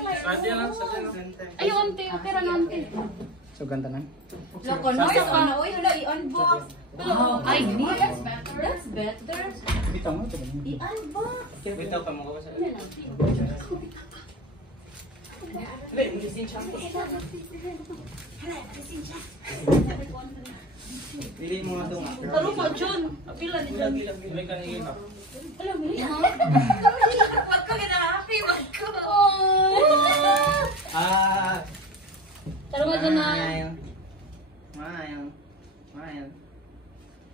Sadya lang. Ay, onti. Okay ra onti. So ganda na. Loko, noise ka na. Uy, hala, i-unbox. Ay, that's better. That's better. Bitaw mo. I-unbox. Bitaw ka mo ko sa. Pili mo nga doon. Taro mo, John. Apila ni John. Pili ka niyo ka. Alam mo, wag ko gina-happy, wag ko. Taro mo dyan na. Smile.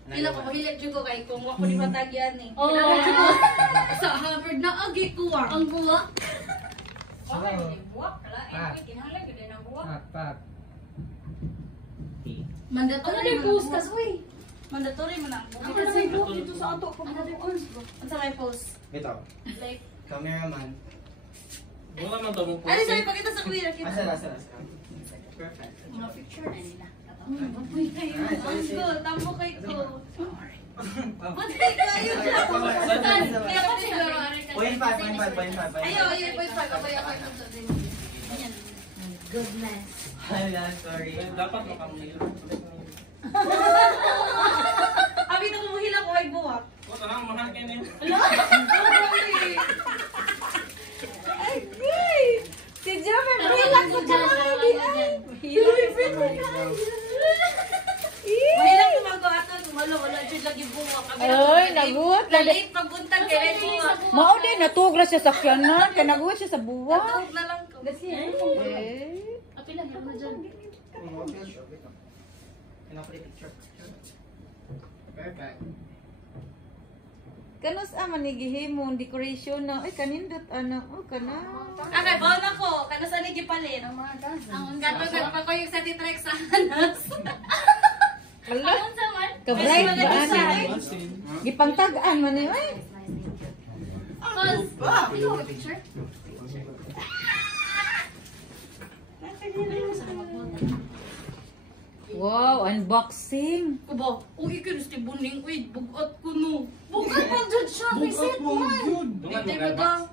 Pila ko, mahilig dyan ko kay kung wako ni Patagyan eh. Oh. Sa Harvard na agi ko ah. Ang buwa. Pak. Mandatory Ano na post kas, uy? Mandatory mo na. Ako na may book dito sa ato. Ano na post? Ano sa may post? Bitaw. Like, Cameraman. Wala man daw mo po. ano sabi, pakita sa kuya. Asa. Perfect. Mga picture na nila. Ang go, tamo kay ko. Matay kayo. Point 5. Ayaw, 0.5. Ako. Goodness. Hala, sorry. Dapat makamili. Abi na kumuhila ko ay buwak. O, tanang mahal ka niya. Ay, great! Si Jomar, mahilang ko dyan. Mahilang naman ko ato. Wala dyan lagi buwak. Ay, naguot. Late pagbuntag kaya buwak. Mao din natugra siya sa sakyanan, kaya naguot siya sa buwa. Natawag na lang ko. Apila, meron na dyan. Perfect. Kanos man gihimo decoration na ay kanindot ano kana. Okay, bawa na ko. Kano sa nigi palit? Ang Gatugad pa ko yung sa titrek sa hanas. Ala, Ang saman. ka-bright Ay, ba mga ani? Gipangtag-an man ni ay. Cause, ito ang picture. Wow, unboxing. Kuba, uy, kinusti buning. Uy, bugat ko no. Bugat mo dyan siya. May set man. Hindi mo daw.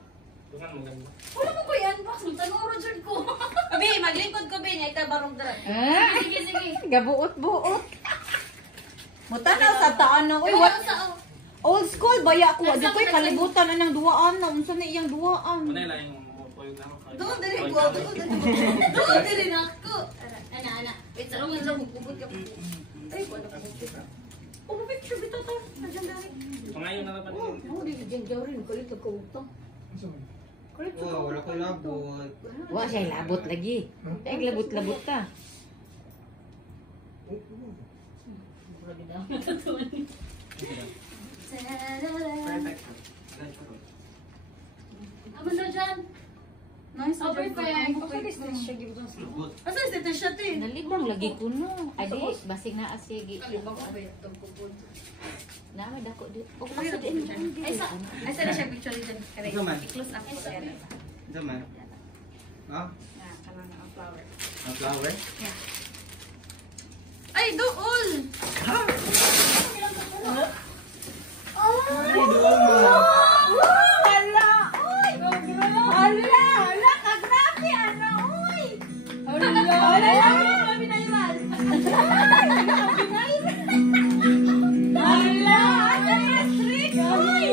Tungan mo ganda. Wala mo ko i-unbox. Magtanong dyan ko. Abi, maglingkod ko, Bin. Ito barong dara. Ah, Sige. gabuot-buot. Mutanaw sa taan na uy what old school baya ko di koy kalibutan anang duaan na unsa na iyang duaan. Muna lang yung tuyo na ako. Doon dali ko. Doon dali na ako. Ana. Wait, sa lang lang bubut ka. Ay, wala ko. Oh, picture bitaw to. Nandiyan dali. Pangayon na lang pa din. Ako din dyan gawin. Kulit ko utang. Oh, wala ko labot. Wa siya labot lagi. Ay labot-labot ka. Perfect. Ano na dyan? Nice. Oh, perfect. Good. Asa sa t-shirt eh? Nalibang lagi kuno. Adi basig na asigi. Kalibang ko ba itong pupod? Na dako di. O Ay, kasi din. sa na siya picture dyan. Correct. Naman. I-close up ko yan. Zaman. Ah, Kanang ang flower. ang flower. Ay, doon! Ay, doon mo. Hala, kagrabe, ano, uy! Hala, kami na iwan. Hala, asa yung street, uy!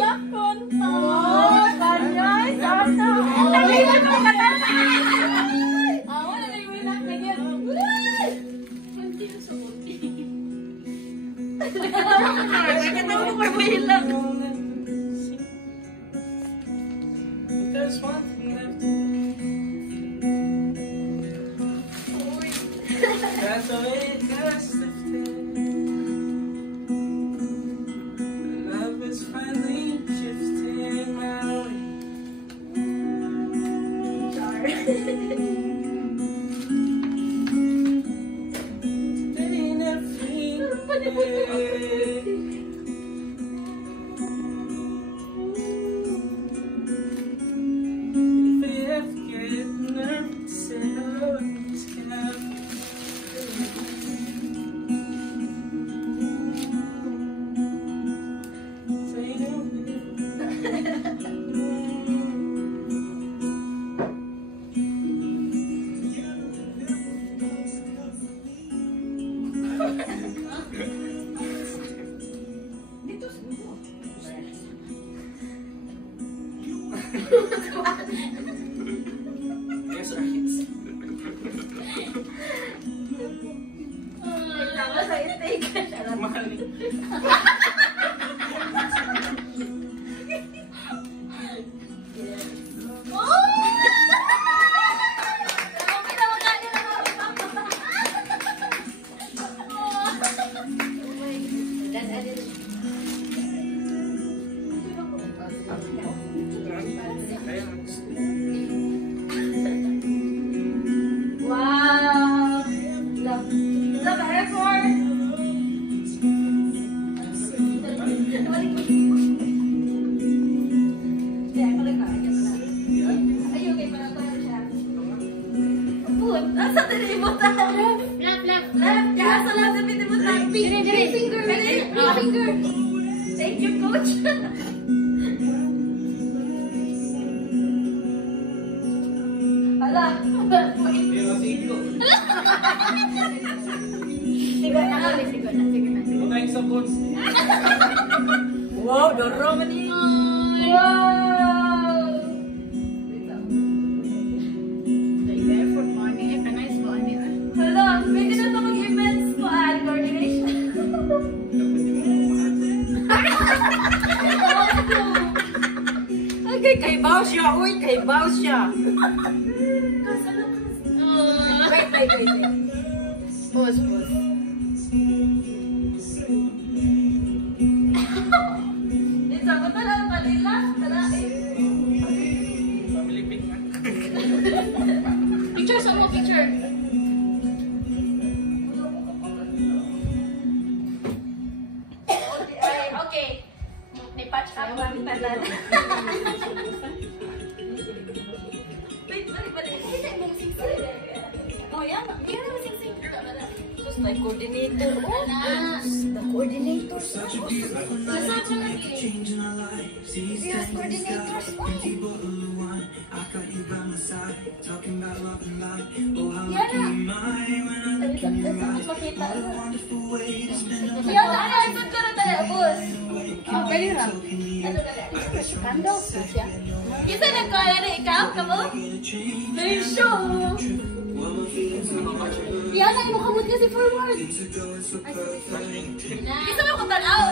Oh, kanyay, sana. Naliwan mo ka na. Wala na yung ilang kanya. Katawa mo pa ilang. There's one thing left. That's the way it goes. Love is finally shifting my way. Ain't Wow! Love effort! Asa tadi ibutan? Left, left. Left, kaya sa left na ibutan. Dire. Finger, finger. Thank you, coach. Hala. Sigo na kami, sigo na. Pagkain sa bones. Wow, doro man ni. Wow! Effort mo, ano yung nice mo, ano yun? Hala, pwede na ito mag-events ko, coordination. Okay, kay Bao siya. Uy, kay Bao siya. Wait. Pause. Ito, ko lang kanila. Tala, Family pic na. Picture sa mo, picture. Okay. May patch up ang tanan. Wait, balik. Hindi mo sing-sing. Oh, yan. Hindi mo sing-sing. Just like coordinator. Oh, Na. the coordinator. Nasaan siya lagi? Yes, coordinators. Makita. Yan, nakakalimutan ko na tayo, boss. Oh, pwede na. Ano ka na? Kando. Siya. Isa na ko, ano, ikaw, kamo? Dahil show. Yan, ay makamot kasi forward. Isa mo ko tanaw.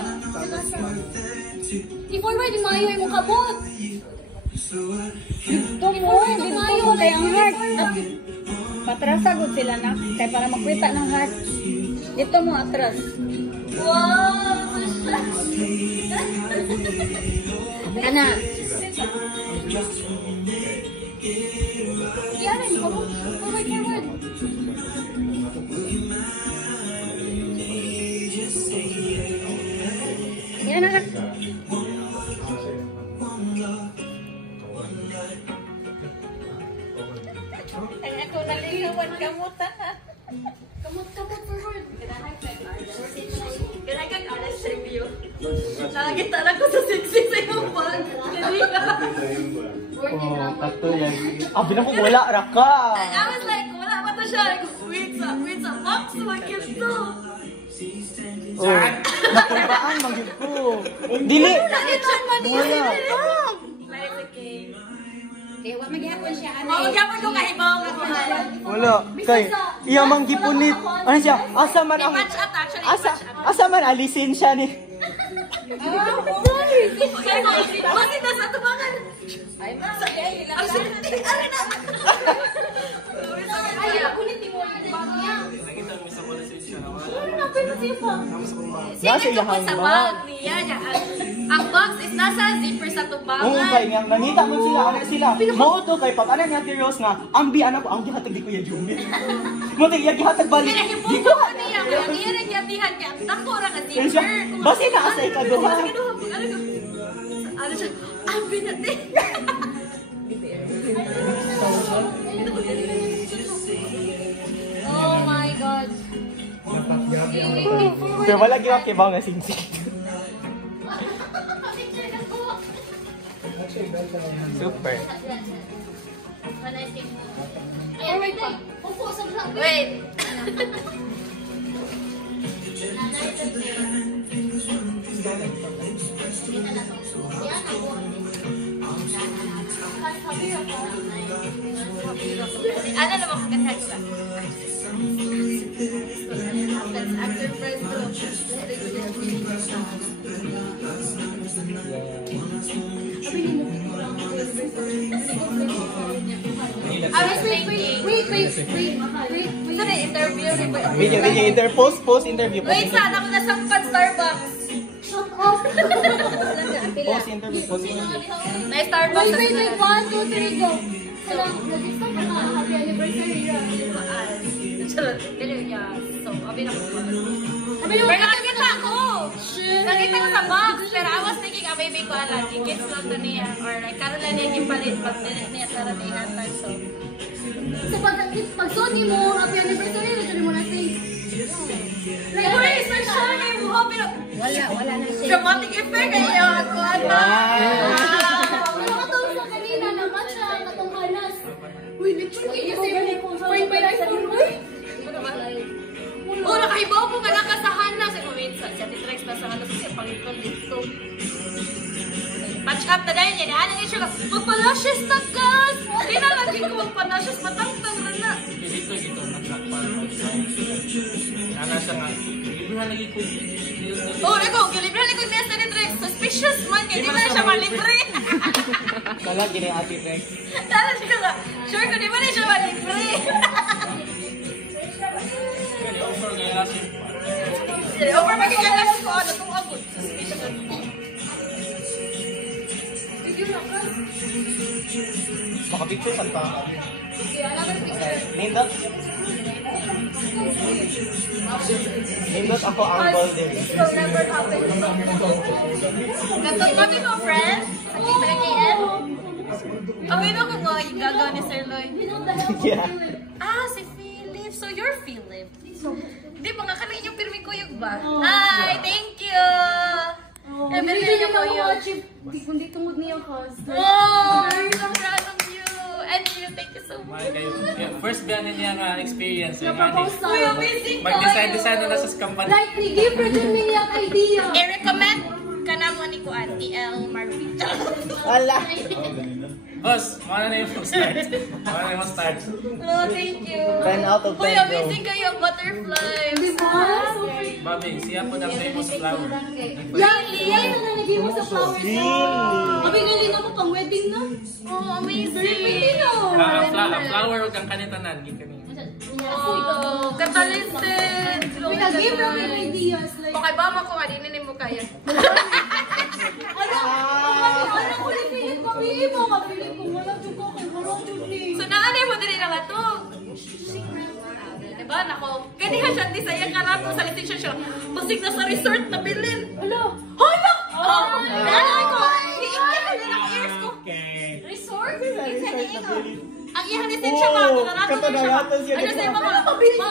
I-forward yung mayo yung kabot. Dito mo, dito mo kay ang heart. Patrasagod sila na. Kaya para makwita ng heart. Dito mo atras. Wow! Ana. Yan, ay kabot. Forward. Yan na. Ay, ako naliliwan kamutan ha. Kamot forward. Kaya kang honest review. Nakakita lang ko sa sexy sa iyong bag. Oh, kato yan. Bilang ko wala ra ka. I was like, wala pa to siya. Wait sa box, magkip to. Oh, matubaan magid ko. Dili. Wala. Like, okay. Eh, wag magyapon siya. Ano Oh, gyapon ko kahibaw nga ko. Wala. Kay iya mang gipunit. Ano siya? Asa man ang Patch up actually. asa man alisin siya ni. Kaya ko, kasi nasa tubangan. Ay, masaya. Ang sinunod. Ano na? Ay, kulit mo yung bag niya. Nakita mo sa mga siya na wala. Ano na, pero siya pa. Nasa iyahang sa bag. bag niya. Ang box is nasa zipper sa tubangan. Oo kay nga nangita mo sila ana sila. Mao to kay pag ana nga Ross nga ang bi anak ko ang gihatag di ko ya Jumi. Mo tay gihatag balik. Kaya hipupo ko niya. Kaya niya rin yabihan niya. Tako ra ka Yan siya. zipper. Basi na asa ikaduha. Ano siya? Ang binati. Oh my God. Pero wala gyud kay ba nga singsing. Super. Ay, wait pa. Upo sa vlog. Wait. Ano naman kaganda ko ba? actor friend ko. I was thinking. Wait. Ito na interview. Video, post interview. Wait, saan ako nasampan Starbucks? Shut up! Post interview. May Starbucks. Wait, 1, 2, 3, go! Salam, nag-stop ka na. Happy anniversary. So, abi na ko. Pero nakakita ako! Nakita ko sa box, pero I was thinking, maybe ko alam, i-gifts lang to niya. Or like, karoon lang niya ipalit pag niya taramihan tayo. So, So, pag Sony mo, happy anniversary, nagsabi mo na say. like, where is my shiny mo? Pero, Wala na siya. dramatic effect kayo ako. Nakatawag sa kanina, namatch siya, katong hanas. Uy, literally, kasi may iPhone, uy! Oh, nakaibaw ko nga nakasahan na. Sabi ko, wait, sa Titrex na sa ano siya pangitong dito. Patch up na dahil yan. Ano yung siya ka? Magpalashes na gas! Hindi na lagi ko magpalashes. Matangtang na na. Dito, Ana siya nga. Librihan lagi ko. Oh, ikaw, gilibrahan ko niya sa Titrex. Suspicious man yan. Di ba na siya malibre? Kala, gini Ate Rex. Tala siya ka. Sure ko, di ba na siya malibre? Kaya offer ngayon natin. Over magkakalas ko. Ano itong abot? Suspicious. Makapicture saan pa? Nindot? Nindot ako ang golden. Will never happen. Katong kami mo, friends. Sa kita KM. Abay na ko nga yung gagawa ni Sir Lloyd. Yeah. Ah, si Philip. So, you're Philip. Hindi ba nga kami yung pirmi kuyog ba? Hi, thank you! Pirmi niyo kuyog. Kundi tungod niya, cause. Oh, I'm so proud of you. And you, thank you so much. First biyanin niya nga experience. Napropose na. Uy, amazing Mag-design na sa company. Like, ni-give her dyan niya ang idea. I-recommend ka na mo ni Kuan, TL Marvita. Wala. Boss, mana na yung start. Oh, thank you. 10 out of 10, Uy, bro. amazing kayo, butterflies. Di ba? So, Bobby, siya po ng famous flower. Really? Yan na nalagay mo sa flowers na. Abi, galing ako pang wedding na. Oh, amazing. A flower o kang kanitanan. Oh, katalented. Pinag-give her my ideas. Like, Okay, ba mo kung adinin mo kaya? ano ko ni Philip kami? Mga Philip kung wala dyan ko, kung wala dyan ni. So, naanay mo din na to. Diba, nako. Kanihan siya, di sayang ka nato sa lisensya siya. Pasig na sa resort na bilin. Hala! Hala! Oh, naanay ko. Iikit na din ang ears ko. Resort? Ang iyan lisensya ba? Naranato Kato na siya. natin siya. Ano sa'yo mga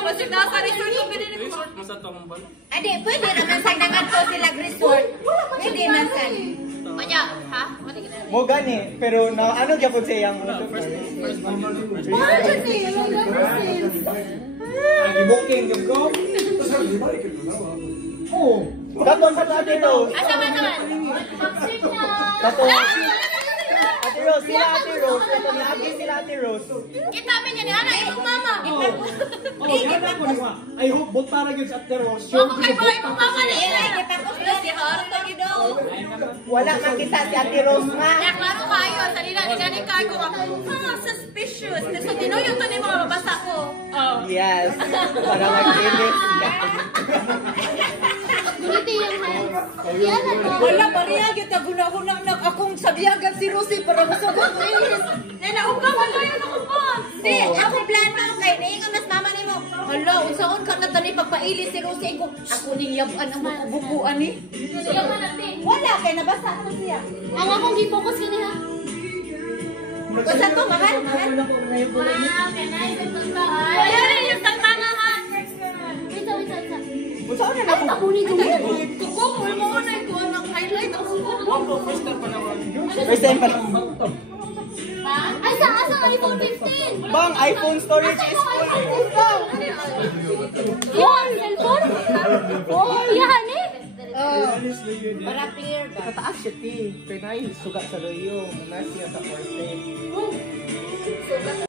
pasig na sa resort na bilin ko. Resort mo sa Tombol. Ade, pwede naman sa nangan ko sila resort. Pwede man sa. Manya, ha? Mati ka na. Mo gani, pero na ano gyapon sa iyang First Wala dyan ni. Wala dyan ni. i-booking yung go. Oh, katon sa Ate Rose. Asa man naman? Mag-sing na. Katon. Ate Rose, sila Ate Rose. Katon ni Ate sila Ate Rose. Kita min yan, ana imong mama. Oh, ganda ko niya. I hope bot para gyud sa Ate Rose. Ako kay ba imong mama ni Ina. Si Harto gido. Wala man kita si Ate Rose nga. Kaya klaro kayo, sa nila, ni Gani Kago nga, suspicious. So, tinuyong to ni mga mabasa ko. Oh. Yes. Para mag-inis. Guniti yung hands. Yan na to. Wala Maria kita guna-guna na akong sabihagan si Rosie para masagot ko inis. Nanaupang mo kayo, nakupang. Di, ako plano kay niingon nas mama nimo. Hala, unsaon ka na tani pagpailis si Rosie ko. Ako ning yaban ang bukuan ni. Yan na natin. Wala kay nabasa na siya. Ang akong gi-focus ka niya. Unsa to, mahal? Wow, kanay. Ito Ayan, yung tantanga ha. Wait, wait. Saan na ako? Tapuni ko yan. Kuko, mo na ito ang highlight. First time pa lang. Ay, sa iPhone 15. Bang, iPhone storage is full. Yan, cellphone. Oh, yan eh. Para clear ba? Kataas siya, ti. Pero na yung sugat sa loyo. Muna siya sa first time.